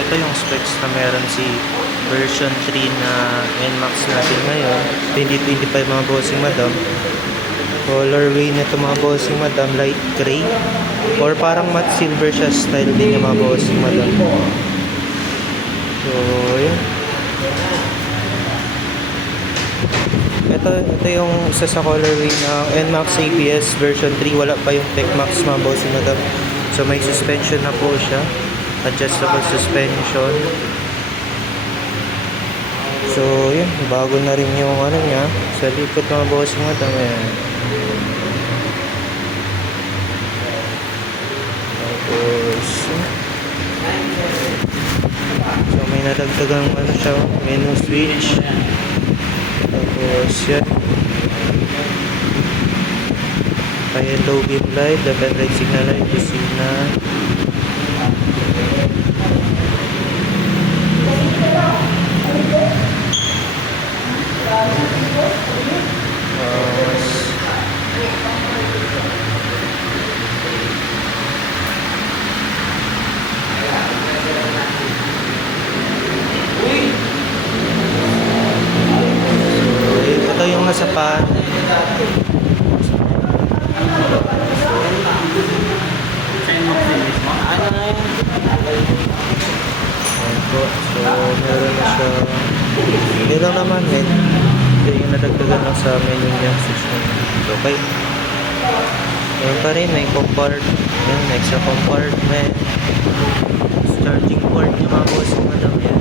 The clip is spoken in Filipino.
ito yung specs na meron si version 3 na NMAX natin ngayon. 2025 mga bossing madam. Colorway nito mga bossing madam, light gray. Or parang matte silver siya style din yung mga bossing madam. So, yun. Ito yung isa sa colorway ng NMAX ABS version 3. Wala pa yung TechMax mga bossing madam. So, may suspension na po siya. Adjustable suspension. So, yun. Bago na rin yung ano niya. Sa likod mga bossing madam. Ayan. Tapos, so, may nadagdagang ano siya. Menu switch. Tapos, yan. Pa-yellow beam light, left and right signal light, busina. Ito yung nasa pan. Ayan po. So, meron na siya. Hindi lang naman eh. Ito yung nadagdagan lang sa menu niya. Okay. Ayan pa rin. May compart. Ayan, extra compartment. Charging port yung mga boss. Madam yan.